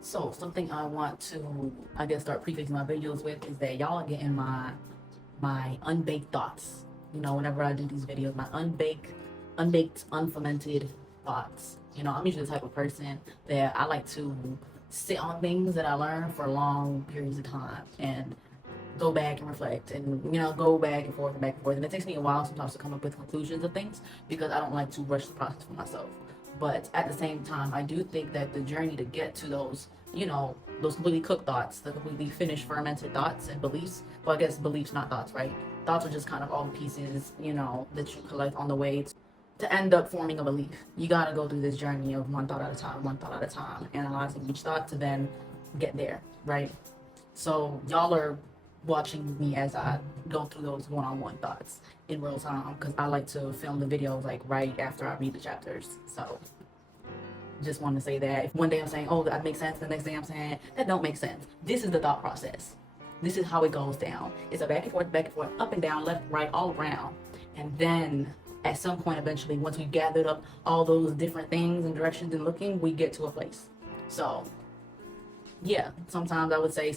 So something I want to, I guess, start prefixing my videos with is that y'all are getting my unbaked thoughts. You know, whenever I do these videos, my unbaked, unfermented thoughts. You know, I'm usually the type of person that I like to sit on things that I learn for long periods of time and go back and reflect and go back and forth and back and forth. And it takes me a while sometimes to come up with conclusions of things because I don't like to rush the process for myself. But at the same time, I do think that the journey to get to those, those completely cooked thoughts, the completely finished fermented thoughts and beliefs. Well, I guess beliefs, not thoughts, right? Thoughts are just kind of all the pieces, that you collect on the way to end up forming a belief. You gotta go through this journey of one thought at a time, analyzing each thought to then get there, right? So y'all are watching me as I go through those one-on-one thoughts in real time because I like to film the videos like right after I read the chapters. So just want to say that if one day I'm saying, oh, that makes sense, the next day I'm saying that don't make sense. This is the thought process. This is how it goes down. It's a back and forth, up and down, left, right, all around. And then at some point eventually, once we've gathered up all those different things and directions and looking, we get to a place. So yeah, sometimes I would say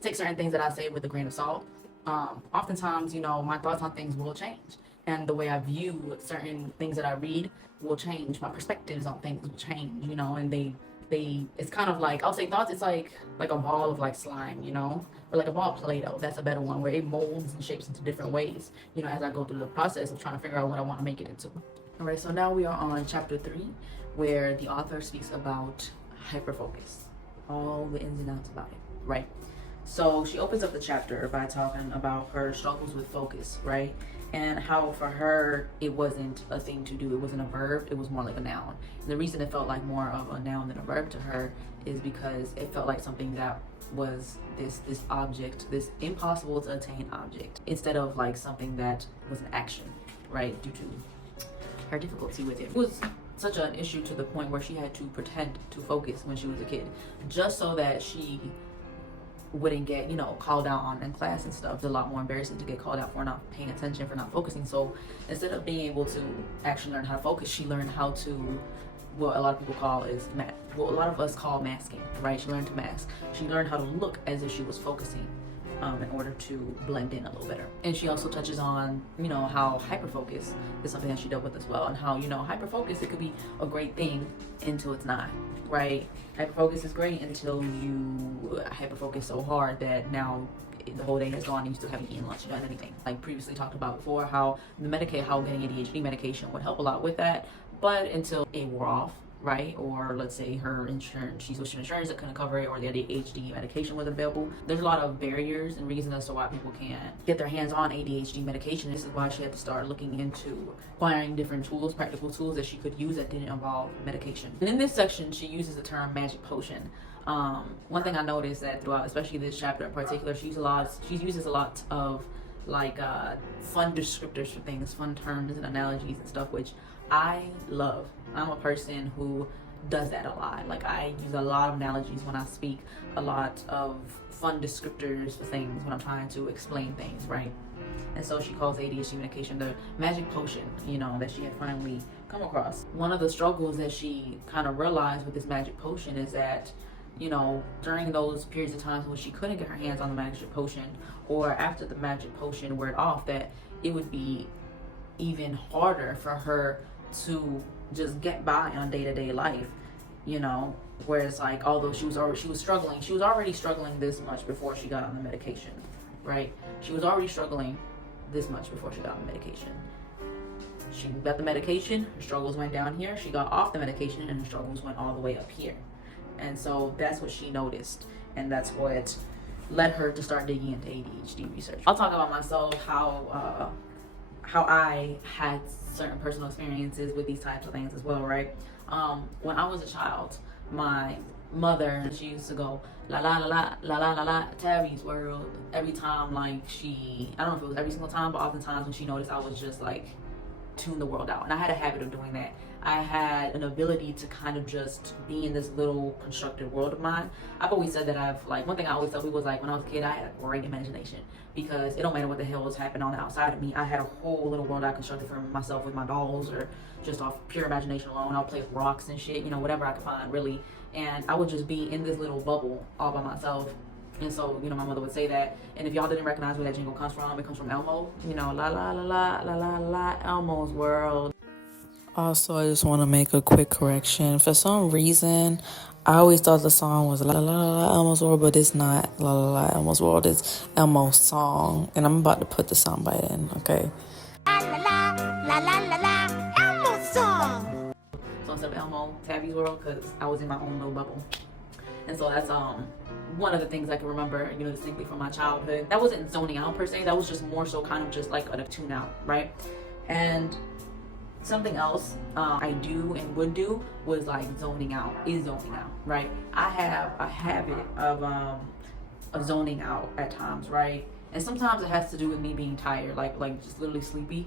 take certain things that I say with a grain of salt. Oftentimes, my thoughts on things will change, and the way I view certain things that I read will change. My perspectives on things will change, and they it's kind of like, I'll say thoughts. It's like a ball of like slime, or like a ball of Play-Doh. That's a better one, where it molds and shapes into different ways, as I go through the process of trying to figure out what I want to make it into. All right, so now we are on chapter 3, where the author speaks about hyperfocus. All the ins and outs about it, right? So she opens up the chapter by talking about her struggles with focus, right? And how for her it wasn't a thing to do, it wasn't a verb, it was more like a noun. And the reason it felt like more of a noun than a verb to her is because it felt like something that was this object, this impossible to attain object, instead of like something that was an action, right? Due to her difficulty with it. It was such an issue to the point where she had to pretend to focus when she was a kid, just so that she wouldn't get, called out on in class and stuff. It's a lot more embarrassing to get called out for not paying attention, for not focusing. So instead of being able to actually learn how to focus, she learned how to, what a lot of people call is what a lot of us call masking, right? She learned to mask. She learned how to look as if she was focusing, in order to blend in a little better. And she also touches on, how hyperfocus is something that she dealt with as well, and how, hyperfocus, it could be a great thing until it's not, right? Hyperfocus is great until you hyperfocus so hard that now the whole day has gone and you still haven't eaten lunch, you haven't done anything. Like previously talked about before, how getting ADHD medication would help a lot with that, but until it wore off, right? Or let's say her insurance, she switched to insurance that couldn't cover it, or the ADHD medication wasn't available. There's a lot of barriers and reasons as to why people can't get their hands on ADHD medication. This is why she had to start looking into acquiring different tools, practical tools that she could use that didn't involve medication. And in this section, she uses the term magic potion. One thing I noticed that throughout, especially this chapter in particular, she uses a lot of like fun descriptors for things, fun terms and analogies and stuff, which I love. I'm a person who does that a lot. Like I use a lot of analogies when I speak, a lot of fun descriptors for things when I'm trying to explain things, right? And so she calls ADHD medication the magic potion, that she had finally come across. One of the struggles that she kind of realized with this magic potion is that, during those periods of times when she couldn't get her hands on the magic potion, or after the magic potion wore off, that it would be even harder for her to just get by on day-to-day life, whereas like although she was already struggling this much before she got on the medication, right? She was already struggling this much before she got on the medication. She got the medication, her struggles went down here. She got off the medication and her struggles went all the way up here. And so that's what she noticed, and that's what led her to start digging into ADHD research. I'll talk about myself, how I had certain personal experiences with these types of things as well, right? When I was a child, my mother, she used to go la la la la la la la la Tabby's world every time. Like I don't know if it was every single time, but oftentimes when she noticed I was just like tune the world out. And I had a habit of doing that. I had an ability to kind of just be in this little constructed world of mine. I've always said that one thing I always tell people was like, when I was a kid, I had a great imagination, because it don't matter what the hell was happening on the outside of me. I had a whole little world I constructed for myself with my dolls, or just off pure imagination alone. I'll play with rocks and shit, whatever I could find really. and I would just be in this little bubble all by myself. And so, you know, my mother would say that. And if y'all didn't recognize where that jingle comes from, it comes from Elmo. You know, la la la la la la la, Elmo's world. Also, I just want to make a quick correction. For some reason, I always thought the song was La La La La Elmo's World, but it's not La La La Elmo's World. It's Elmo's song. And I'm about to put the soundbite in, okay? La La La La La La La Elmo's song. So instead of Elmo, Tabby's World, because I was in my own little bubble. And so that's one of the things I can remember, you know, distinctly from my childhood. That wasn't zoning out per se. That was just more so kind of just like a tune out, right? And something else I do and would do was like zoning out, right? I have a habit of zoning out at times, right? And sometimes it has to do with me being tired, like just literally sleepy.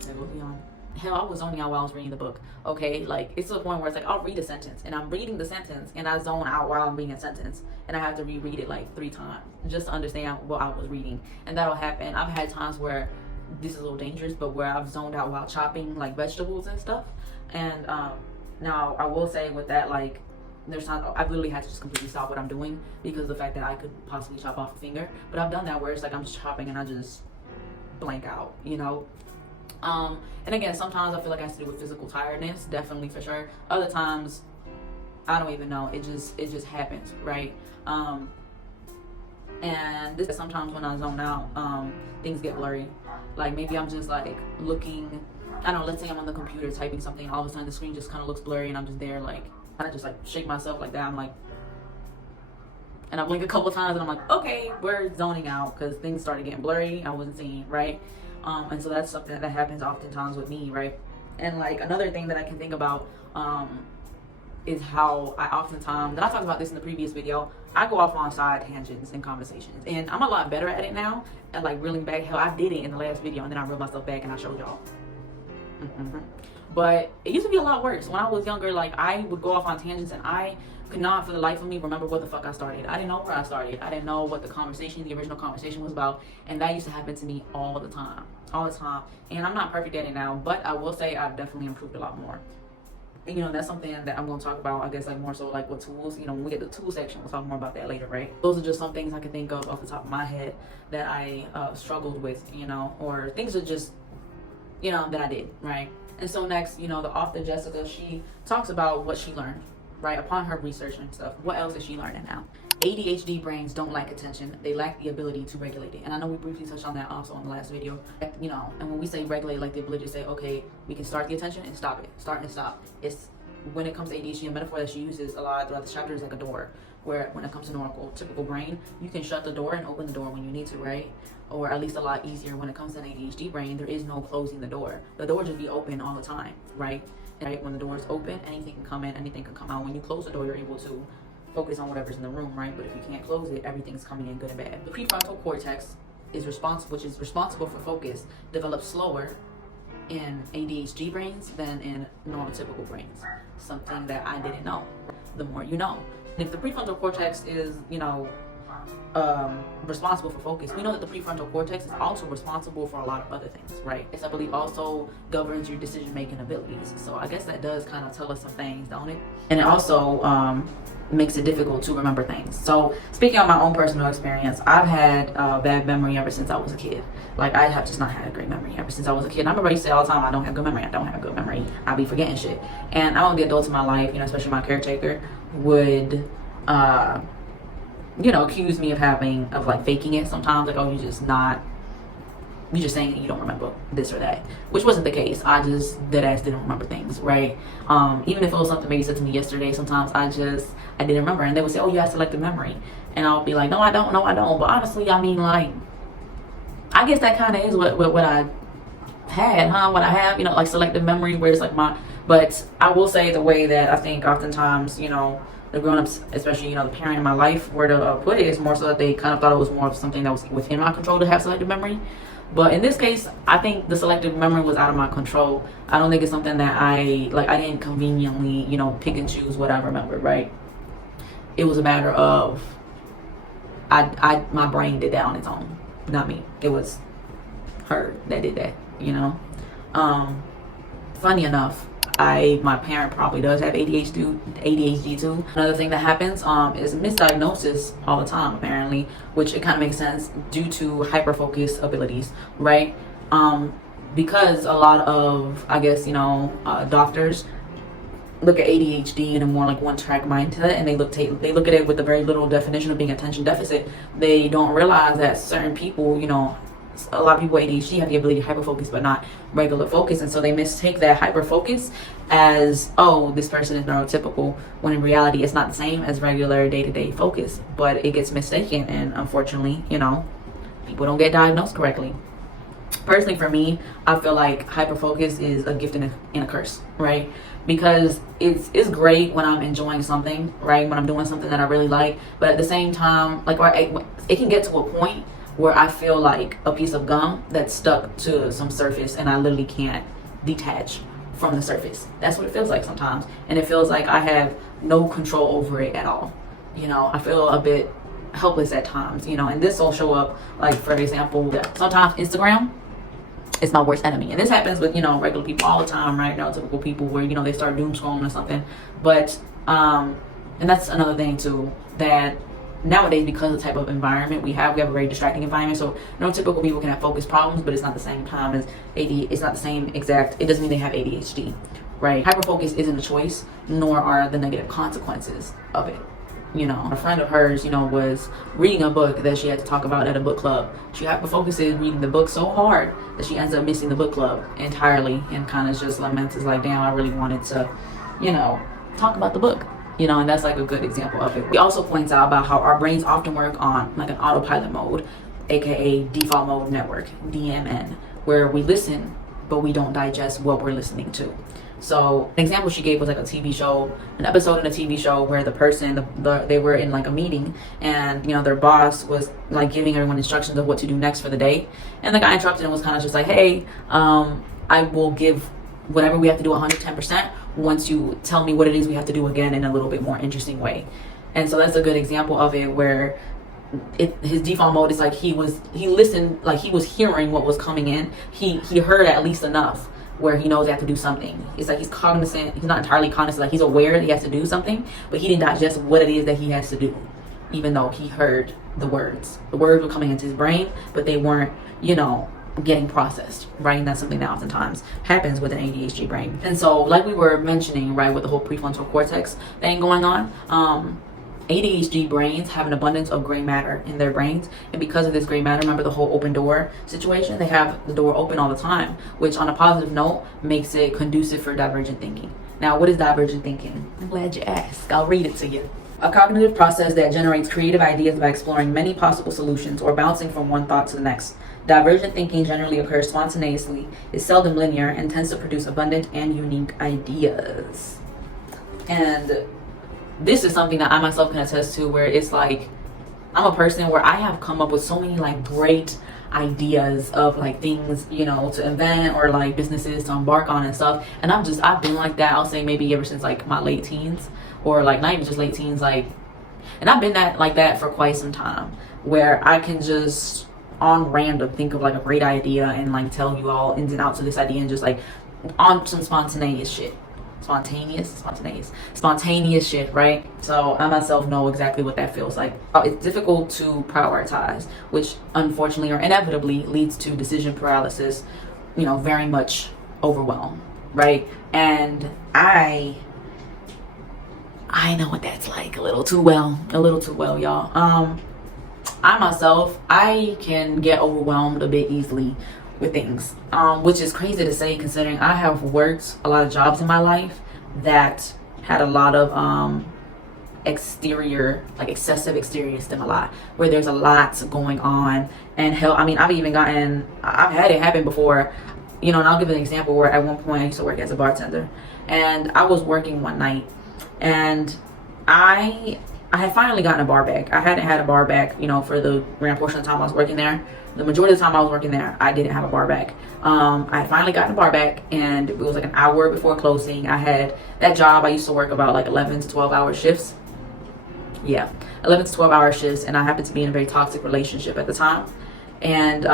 There goes Leon. Hell, I was zoning out while I was reading the book. Okay, like it's to the point where it's like I'll read a sentence and I'm reading the sentence and I zone out while I'm reading a sentence and I have to reread it like 3 times just to understand what I was reading. And that'll happen. I've had times where this is a little dangerous, but where I've zoned out while chopping like vegetables and stuff. And now I will say with that, like there's times I've literally had to just completely stop what I'm doing because of the fact that I could possibly chop off a finger. But I've done that where it's like I'm just chopping and I just blank out, you know. And again, sometimes I feel like it has to do with physical tiredness, definitely for sure. Other times, I don't even know. It just happens, right? And this sometimes when I zone out, things get blurry. Like maybe I'm just like looking, I don't know, let's say I'm on the computer typing something, and all of a sudden the screen just kind of looks blurry, and I'm just there like, I just like shake myself like that. I'm like, and I blink a couple times, and I'm like, okay, we're zoning out because things started getting blurry. I wasn't seeing, right? And so that's something that happens oftentimes with me, right? And like another thing that I can think about is how I oftentimes, and I talked about this in the previous video, I go off on side tangents in conversations, and I'm a lot better at it now, at like reeling back. Hell, I did it in the last video, and then I reeled myself back and I showed y'all. But it used to be a lot worse. When I was younger, like I would go off on tangents and I could not for the life of me remember what the fuck I started. I didn't know where I started. I didn't know what the original conversation was about. And that used to happen to me all the time. And I'm not perfect at it now, but I will say I've definitely improved a lot more. And, you know, that's something that I'm going to talk about, I guess, like more so like with tools. You know, when we get to the tool section, we'll talk more about that later, right? Those are just some things I can think of off the top of my head that I struggled with, you know, or things are just, you know, that I did, right? And so next, you know, the author Jessica, she talks about what she learned, right, upon her research and stuff. What else is she learning now? ADHD brains don't lack attention. They lack the ability to regulate it. And I know we briefly touched on that also in the last video. You know, and when we say regulate, like the ability to say, okay, we can start the attention and stop it. Start and stop. It's when it comes to ADHD, a metaphor that she uses a lot throughout the chapter is like a door. Where when it comes to normal, typical brain, you can shut the door and open the door when you need to, right? Or at least a lot easier. When it comes to an ADHD brain, there is no closing the door. The door just be open all the time, right? Right? When the door is open, anything can come in, anything can come out. When you close the door, you're able to focus on whatever's in the room, right? But if you can't close it, everything's coming in good and bad. The prefrontal cortex is responsible for focus, develops slower in ADHD brains than in neurotypical brains. Something that I didn't know. The more you know. And if the prefrontal cortex is, you know, responsible for focus, we know that the prefrontal cortex is also responsible for a lot of other things, right? It's, I believe, also governs your decision-making abilities. So I guess that does kind of tell us some things, don't it? And it also makes it difficult to remember things. So speaking on my own personal experience, I've had bad memory ever since I was a kid. Like I have just not had a great memory ever since I was a kid. And I remember I used to say all the time, I don't have good memory. I be forgetting shit. And I know the adults in my life, you know, especially my caretaker, would you know, accuse me of like faking it sometimes, like, oh, you're just saying you don't remember this or that, which wasn't the case. I just deadass didn't remember things, right? Even if it was something maybe said to me yesterday, sometimes I didn't remember, and they would say, oh, you have selective memory, and I'll be like, no I don't, but honestly, I mean, like, I guess that kind of is what I had, what I have, you know, like selective memory, where it's like but I will say the way that I think oftentimes, you know, the grown-ups, especially, you know, the parent in my life, where to put it is more so that they kind of thought it was more of something that was within my control to have selective memory. But in this case, I think the selective memory was out of my control. I don't think it's something that I didn't conveniently, you know, pick and choose what I remember, right? It was a matter of my brain did that on its own, not me. It was her that did that, you know. Funny enough, my parent probably does have ADHD too. Another thing that happens is misdiagnosis all the time apparently, which it kind of makes sense due to hyperfocus abilities, right? Because a lot of, I guess, doctors look at ADHD in a more like one-track mindset, and they look at it with a very little definition of being attention deficit. They don't realize that certain people, a lot of people with ADHD have the ability to hyperfocus but not regular focus, and so they mistake that hyperfocus as, oh, this person is neurotypical, when in reality it's not the same as regular day-to-day focus, but it gets mistaken, and unfortunately, people don't get diagnosed correctly. Personally, for me, I feel like hyperfocus is a gift and a curse, right? Because it's great when I'm enjoying something, right? When I'm doing something that I really like, but at the same time, like, it can get to a point where I feel like a piece of gum that's stuck to some surface and I literally can't detach from the surface. That's what it feels like sometimes, and it feels like I have no control over it at all. I feel a bit helpless at times, and this will show up, like, for example, sometimes Instagram is my worst enemy, and this happens with regular people all the time, right? Typical people where they start doom scrolling or something. But and that's another thing too, that nowadays, because of the type of environment we have a very distracting environment. So neurotypical people can have focus problems, but it's not the same time as it's not the same exact, it doesn't mean they have ADHD, right? Hyperfocus isn't a choice, nor are the negative consequences of it. A friend of hers, was reading a book that she had to talk about at a book club. She hyperfocuses reading the book so hard that she ends up missing the book club entirely, and kind of just laments, is like, damn, I really wanted to, talk about the book. And that's like a good example of it. He also points out about how our brains often work on like an autopilot mode, aka default mode network, DMN, where we listen, but we don't digest what we're listening to. So an example she gave was like a TV show, an episode in a TV show where the person, they were in like a meeting, and their boss was like giving everyone instructions of what to do next for the day. And the guy interrupted and was kind of just like, hey, I will give whatever we have to do 110% once you tell me what it is we have to do again in a little bit more interesting way. And so that's a good example of it, where his default mode is like he listened, like he was hearing what was coming in. He heard at least enough where he knows he has to do something. It's like he's cognizant, he's not entirely cognizant, like he's aware that he has to do something, but he didn't digest what it is that he has to do, even though he heard the words. The words were coming into his brain, but they weren't, getting processed, right? And that's something that oftentimes happens with an ADHD brain. And so, like we were mentioning, right, with the whole prefrontal cortex thing going on, ADHD brains have an abundance of gray matter in their brains, and because of this gray matter, remember the whole open door situation, they have the door open all the time, which on a positive note makes it conducive for divergent thinking. Now, what is divergent thinking? I'm glad you asked. I'll read it to you. A cognitive process that generates creative ideas by exploring many possible solutions or bouncing from one thought to the next. Divergent thinking generally occurs spontaneously, is seldom linear, and tends to produce abundant and unique ideas. And this is something that I myself can attest to, where it's like, I'm a person where I have come up with so many like great ideas of like things, to invent or like businesses to embark on and stuff. And I've been like that, I'll say maybe ever since like my late teens, or like not even just late teens, like, and I've been like that for quite some time, where I can just on random think of like a great idea and like tell you all ins and outs of this idea, and just like on some spontaneous shit. Spontaneous shit, right? So I myself know exactly what that feels like. It's difficult to prioritize, which unfortunately or inevitably leads to decision paralysis, very much overwhelm, right? And I know what that's like a little too well, y'all. I myself, I can get overwhelmed a bit easily with things, which is crazy to say considering I have worked a lot of jobs in my life that had a lot of exterior, like excessive exterior stimuli, where there's a lot going on. And hell, I mean, I've had it happen before, and I'll give an example where at one point I used to work as a bartender, and I was working one night, and I had finally gotten a bar back. I hadn't had a bar back, for the grand portion of the time I was working there. The majority of the time I was working there, I didn't have a bar back. I had finally gotten a bar back, and it was like an hour before closing. I had that job. I used to work about like 11 to 12 hour shifts. Yeah, 11 to 12 hour shifts, and I happened to be in a very toxic relationship at the time. And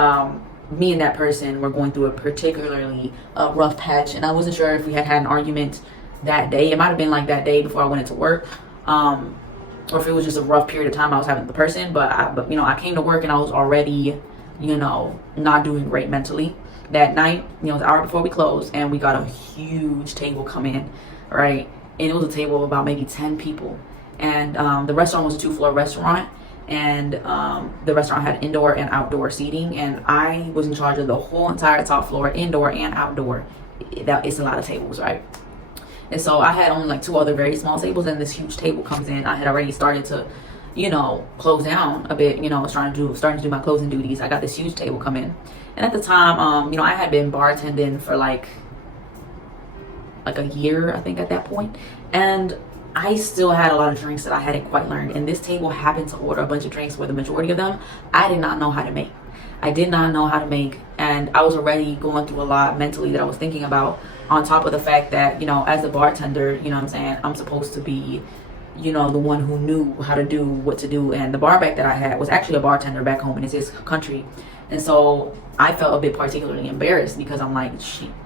me and that person were going through a particularly rough patch, and I wasn't sure if we had an argument that day. It might have been like that day before I went into work, or if it was just a rough period of time I was having with the person. But I came to work and I was already, not doing great mentally. That night, it was an hour before we closed, and we got a huge table come in, right? And it was a table of about maybe 10 people. And the restaurant was a 2-floor restaurant, and the restaurant had indoor and outdoor seating, and I was in charge of the whole entire top floor, indoor and outdoor. It's a lot of tables, right? And so I had only like 2 other very small tables, and this huge table comes in. I had already started to close down a bit, starting to do my closing duties. I got this huge table come in, and at the time, I had been bartending for like a year, I think, at that point, and I still had a lot of drinks that I hadn't quite learned. And this table happened to order a bunch of drinks where the majority of them I did not know how to make. And I was already going through a lot mentally that I was thinking about, on top of the fact that, as a bartender, I'm supposed to be, the one who knew how to do what to do. And the bar back that I had was actually a bartender back home in his country. And so I felt a bit particularly embarrassed, because I'm like,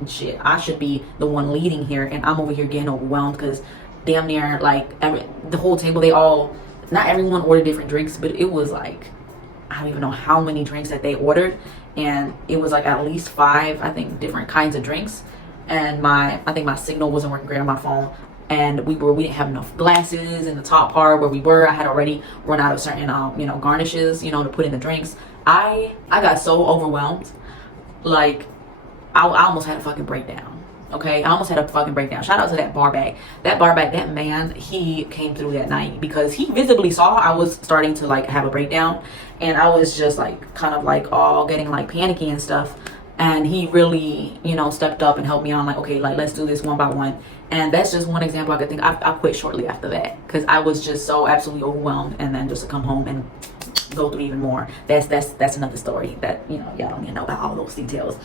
shit, I should be the one leading here, and I'm over here getting overwhelmed, because damn near the whole table, not everyone ordered different drinks, but it was like, I don't even know how many drinks that they ordered, and it was like at least 5, I think, different kinds of drinks. And I think my signal wasn't working great on my phone, and we didn't have enough glasses in the top part where we were. I had already run out of certain garnishes to put in the drinks. I got so overwhelmed, like I almost had a fucking breakdown. Okay, I almost had a fucking breakdown. Shout out to that bar back. That man, he came through that night, because he visibly saw I was starting to have a breakdown, and I was just kind of all getting panicky and stuff. And he really, stepped up and helped me on, okay, let's do this one by one. And that's just one example I could think. I quit shortly after that, because I was just so absolutely overwhelmed. And then just to come home and go through even more, that's another story that y'all don't even know about all those details.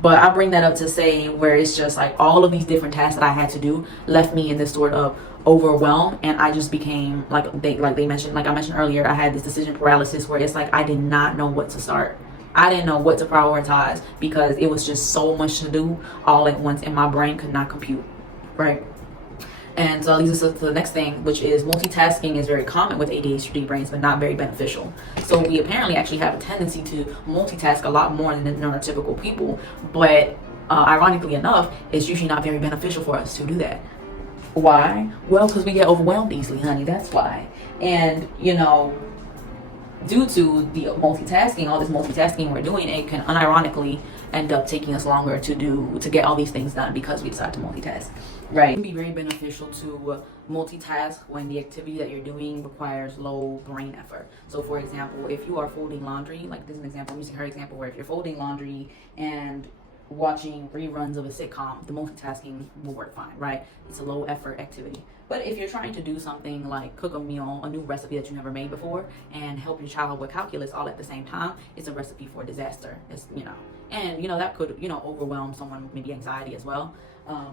But I bring that up to say, where it's just all of these different tasks that I had to do left me in this sort of overwhelm, and I just became I mentioned earlier, I had this decision paralysis, where it's I did not know what to start. I didn't know what to prioritize, because it was just so much to do all at once, and my brain could not compute, right? And so leads us to the next thing, which is multitasking is very common with ADHD brains, but not very beneficial. So we apparently actually have a tendency to multitask a lot more than neurotypical people, but ironically enough, it's usually not very beneficial for us to do that. Why? Well, because we get overwhelmed easily, honey. That's why. And due to the multitasking, all this multitasking we're doing, it can unironically end up taking us longer to get all these things done, because we decide to multitask, right? It can be very beneficial to multitask when the activity that you're doing requires low brain effort. So for example, if you are folding laundry, this is an example, I'm using her example, where if you're folding laundry and watching reruns of a sitcom, the multitasking will work fine, right? It's a low effort activity. But if you're trying to do something like cook a meal, a new recipe that you never made before, and help your child with calculus all at the same time, it's a recipe for disaster. It's and that could overwhelm someone with maybe anxiety as well.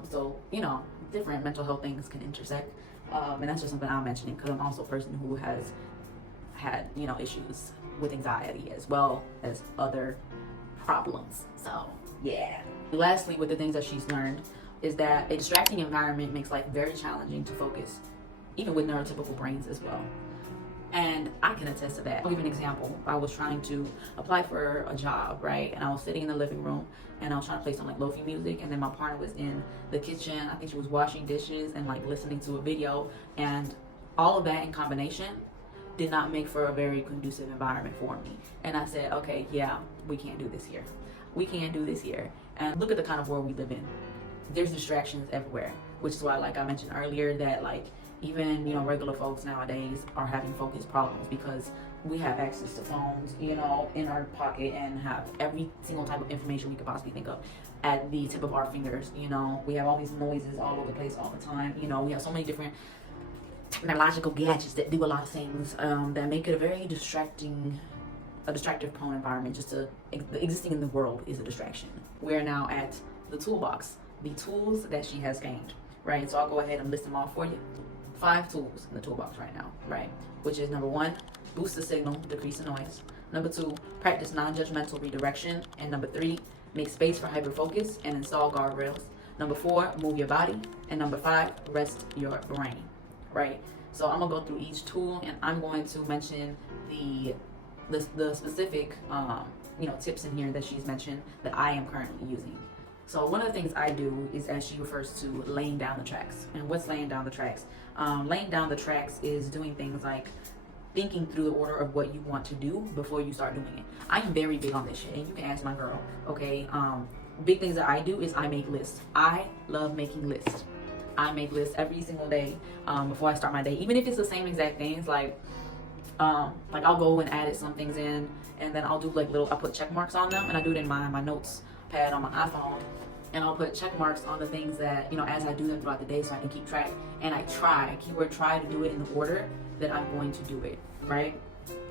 So different mental health things can intersect, and that's just something I'm mentioning, because I'm also a person who has had issues with anxiety as well as other problems. So yeah. Lastly, with the things that she's learned, is that a distracting environment makes life very challenging to focus, even with neurotypical brains as well. And I can attest to that. I'll give you an example. I was trying to apply for a job, right? And I was sitting in the living room, and I was trying to play some lo-fi music, and then my partner was in the kitchen. I think she was washing dishes and listening to a video, and all of that in combination did not make for a very conducive environment for me. And I said, okay, yeah, we can't do this here. We can't do this here. And look at the kind of world we live in. There's distractions everywhere, which is why, I mentioned earlier, that even regular folks nowadays are having focus problems, because we have access to phones in our pocket, and have every single type of information we could possibly think of at the tip of our fingers. We have all these noises all over the place all the time. We have so many different technological gadgets that do a lot of things that make it a very distractive prone environment. Just existing in the world is a distraction. We're now at the toolbox, the tools that she has gained, right? So I'll go ahead and list them all for you. 5 tools in the toolbox right now, right? Which is number 1, boost the signal, decrease the noise. Number 2, practice non-judgmental redirection. And number 3, make space for hyperfocus and install guardrails. Number 4, move your body. And number 5, rest your brain, right? So I'm gonna go through each tool, and I'm going to mention the specific tips in here that she's mentioned that I am currently using. So one of the things I do is, as she refers to, laying down the tracks. And what's laying down the tracks? Laying down the tracks is doing things like thinking through the order of what you want to do before you start doing it. I'm very big on this shit, and you can ask my girl, okay? Big things that I do is I make lists. I love making lists. I make lists every single day before I start my day, even if it's the same exact things. Like I'll go and add some things in, and then I'll do I put check marks on them, and I do it in my notes pad on my iPhone, and I'll put check marks on the things that, as I do them throughout the day, so I can keep track. And I try to do it in the order that I'm going to do it, right?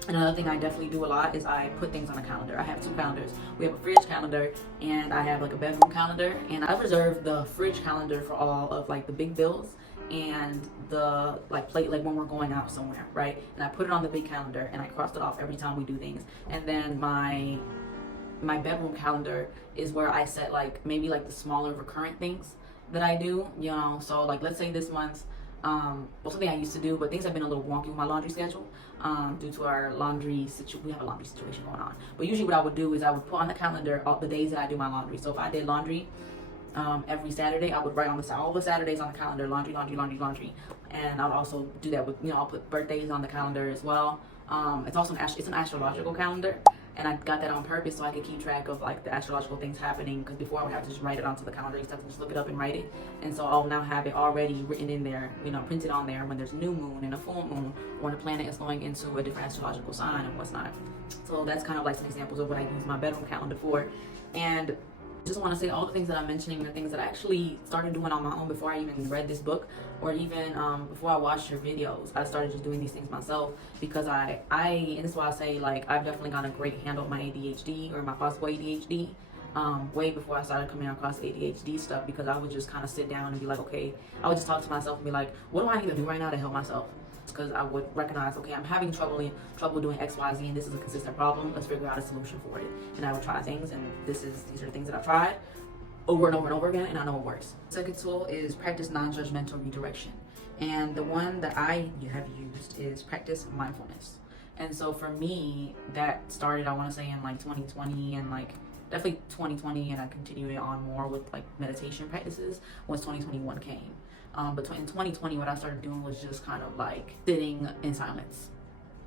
Another thing I definitely do a lot is I put things on a calendar. I have 2 calendars. We have a fridge calendar, and I have a bedroom calendar. And I reserve the fridge calendar for all of the big bills and the when we're going out somewhere, right? And I put it on the big calendar, and I cross it off every time we do things. And then my bedroom calendar is where I set maybe the smaller recurrent things that I do, so let's say this month, something I used to do, but things have been a little wonky with my laundry schedule due to our laundry situation. We have a laundry situation going on, but usually what I would do is I would put on the calendar all the days that I do my laundry. So if I did laundry every Saturday, I would write on all the Saturdays on the calendar, laundry, and I would also do that with, I'll put birthdays on the calendar as well. It's also it's an astrological calendar, and I got that on purpose so I could keep track of the astrological things happening, because before I would have to just write it onto the calendar instead of just look it up and write it. And so I'll now have it already written in there, printed on there when there's a new moon and a full moon, or when a planet is going into a different astrological sign and what's not. So that's kind of some examples of what I use my bedroom calendar for. And just want to say all the things that I'm mentioning are things that I actually started doing on my own before I even read this book, or even before I watched her videos. I started just doing these things myself because and this is why I say I've definitely got a great handle on my ADHD, or my possible ADHD, way before I started coming across ADHD stuff, because I would just kind of sit down and be okay, I would just talk to myself and be what do I need to do right now to help myself? Because I would recognize, okay, I'm having trouble doing X, Y, Z, and this is a consistent problem. Let's figure out a solution for it. And I would try things, and these are the things that I've tried over and over and over again, and I know it works. Second tool is practice non-judgmental redirection. And the one that I have used is practice mindfulness. And so for me, that started, I want to say, in 2020, and definitely 2020, and I continued it on more with meditation practices once 2021 came. But in 2020, what I started doing was just kind of sitting in silence,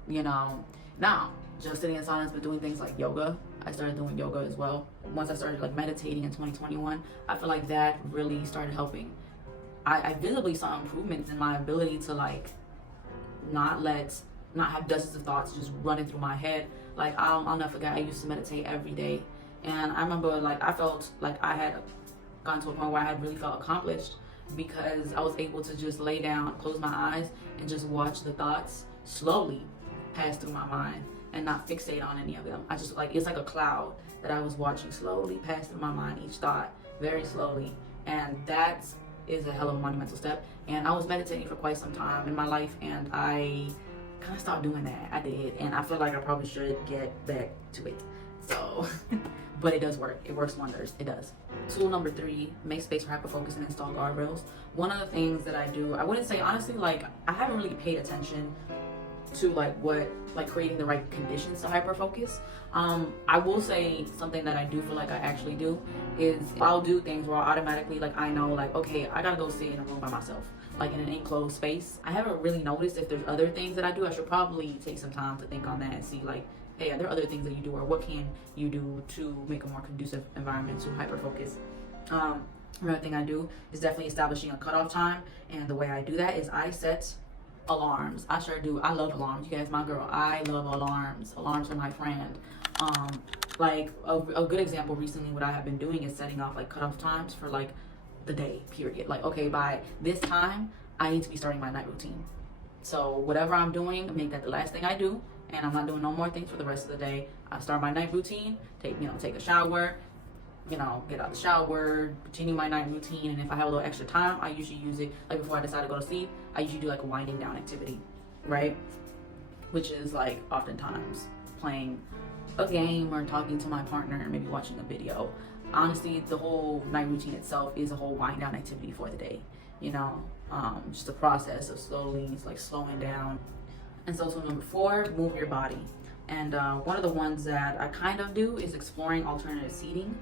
Now, just sitting in silence, but doing things like yoga. I started doing yoga as well. Once I started meditating in 2021, I feel that really started helping. I visibly saw improvements in my ability to not have dozens of thoughts just running through my head. I'll never forget, I used to meditate every day, and I remember I felt I had gotten to a point where I had really felt accomplished, because I was able to just lay down, close my eyes, and just watch the thoughts slowly pass through my mind and not fixate on any of them. I just it's like a cloud that I was watching slowly pass through my mind, each thought very slowly. And that is a hell of a monumental step. And I was meditating for quite some time in my life, and I kind of stopped doing that. I did, and I feel I probably should get back to it. So but it does work. It works wonders. It does. Tool number 3, make space for hyperfocus and install guardrails. One of the things that I do, I wouldn't say, honestly, I haven't really paid attention to creating the right conditions to hyperfocus. I will say something that I do feel I actually do is I'll do things where I'll automatically I know okay, I gotta go sit in a room by myself, in an enclosed space. I haven't really noticed if there's other things that I do. I should probably take some time to think on that and see hey, are there other things that you do, or what can you do to make a more conducive environment to hyperfocus? Another thing I do is definitely establishing a cutoff time, and the way I do that is I set alarms. I sure do. I love alarms. You guys, my girl, I love alarms. Alarms are my friend. A good example recently, what I have been doing is setting off cutoff times for the day period. Okay, by this time, I need to be starting my night routine. So whatever I'm doing, make that the last thing I do, and I'm not doing no more things for the rest of the day. I start my night routine, take a shower, get out of the shower, continue my night routine, and if I have a little extra time, I usually use it, before I decide to go to sleep, I usually do a winding down activity, right? Which is oftentimes playing a game or talking to my partner and maybe watching a video. Honestly, the whole night routine itself is a whole wind down activity for the day, you know, just the process of slowly slowing down. And so number 4, move your body. And one of the ones that I kind of do is exploring alternative seating.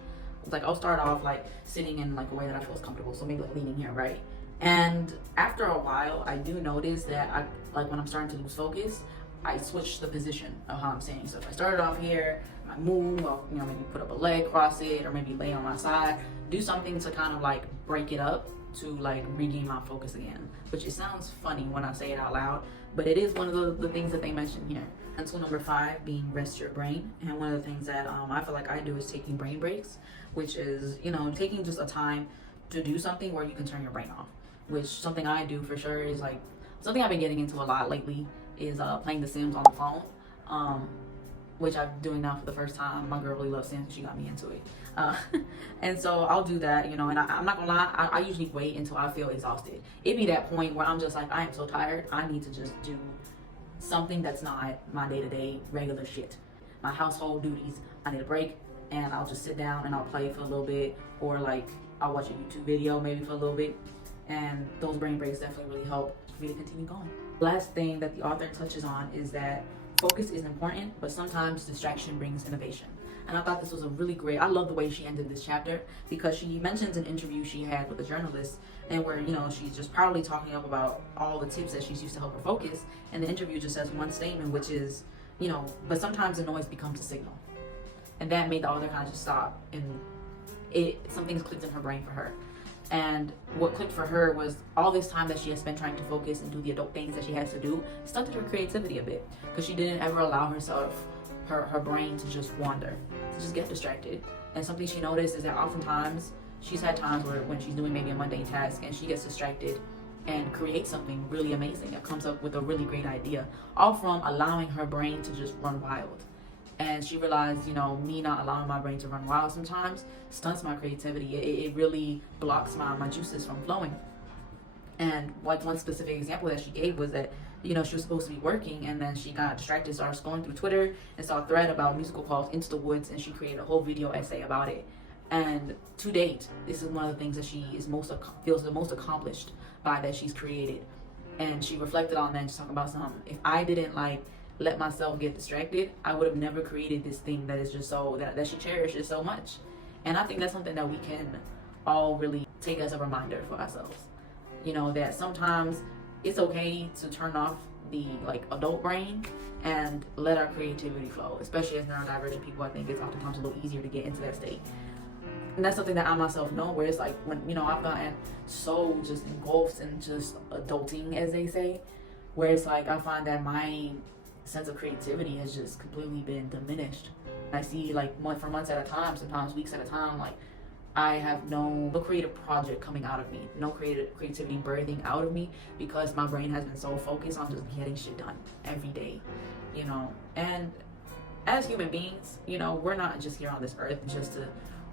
Like I'll start off like sitting in like a way that I feel is comfortable, so maybe like leaning here, right? And after a while, I do notice that when I'm starting to lose focus, I switch the position of how I'm sitting. So if I started off here, I move, I'll, you know, maybe put up a leg, cross it, or maybe lay on my side, do something to kind of like break it up to like regain my focus again. Which it sounds funny when I say it out loud, but it is one of the things that they mention here. And so number 5 being rest your brain. And one of the things that I feel like I do is taking brain breaks, which is, you know, taking just a time to do something where you can turn your brain off. Which something I do for sure is like something I've been getting into a lot lately is playing The Sims on the phone, which I'm doing now for the first time. My girl really loves Sims. She got me into it. And so I'll do that, you know, and I'm not gonna lie, I usually wait until I feel exhausted. It'd be that point where I'm just like, I am so tired, I need to just do something that's not my day-to-day regular shit. My household duties, I need a break, and I'll just sit down and I'll play for a little bit, or like I'll watch a YouTube video maybe for a little bit. And those brain breaks definitely really help me to continue going. Last thing that the author touches on is that focus is important, but sometimes distraction brings innovation. And I thought this was a really great, I love the way she ended this chapter, because she mentions an interview she had with a journalist, and where, you know, she's just proudly talking up about all the tips that she's used to help her focus. And the interview just says one statement, which is, you know, but sometimes the noise becomes a signal. And that made the author kind of just stop, and some things clicked in her brain for her. And what clicked for her was all this time that she had spent trying to focus and do the adult things that she has to do stunted her creativity a bit, because she didn't ever allow herself, her brain to just wander, to just get distracted. And something she noticed is that oftentimes she's had times where when she's doing maybe a mundane task and she gets distracted and creates something really amazing that comes up with a really great idea, all from allowing her brain to just run wild. And she realized, you know, me not allowing my brain to run wild sometimes stunts my creativity. It really blocks my juices from flowing. And like one specific example that she gave was that, you know, she was supposed to be working, and then she got distracted, started scrolling through Twitter, and saw a thread about a musical called Into the Woods, and she created a whole video essay about it. And to date, this is one of the things that she is feels the most accomplished by that she's created. And she reflected on that and just talking about if I didn't let myself get distracted, I would have never created this thing that is just so that she cherishes so much. And I think that's something that we can all really take as a reminder for ourselves. You know, that sometimes it's okay to turn off the adult brain and let our creativity flow. Especially as neurodivergent people, I think it's oftentimes a little easier to get into that state. And that's something that I myself know, where it's like when, you know, I've gotten so just engulfed in just adulting, as they say, where it's like I find that my sense of creativity has just completely been diminished. I see for months at a time, sometimes weeks at a time, I have no creative project coming out of me, no creativity birthing out of me, because my brain has been so focused on just getting shit done every day, you know. And as human beings, you know, we're not just here on this earth just to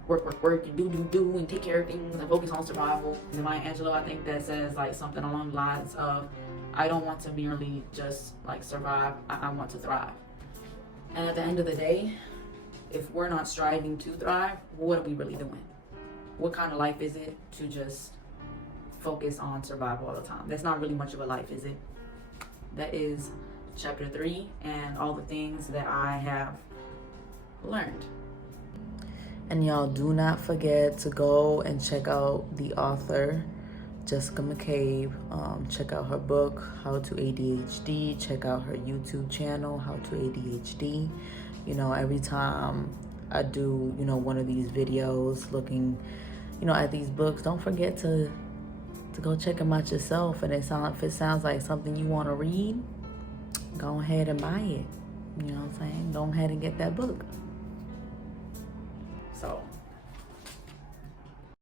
work and do and take care of things and focus on survival. And Maya Angelou, I think that says something along the lines of, I don't want to merely just survive, I want to thrive. And at the end of the day, if we're not striving to thrive, what are we really doing? What kind of life is it to just focus on survival all the time? That's not really much of a life, is it? That is chapter 3 and all the things that I have learned. And y'all do not forget to go and check out the author, Jessica McCabe. Check out her book, How to ADHD. Check out her YouTube channel, How to ADHD. You know, every time I do, you know, one of these videos looking, you know, at these books, don't forget to go check them out yourself. And if it sounds like something you want to read, go ahead and buy it. You know what I'm saying? Go ahead and get that book. So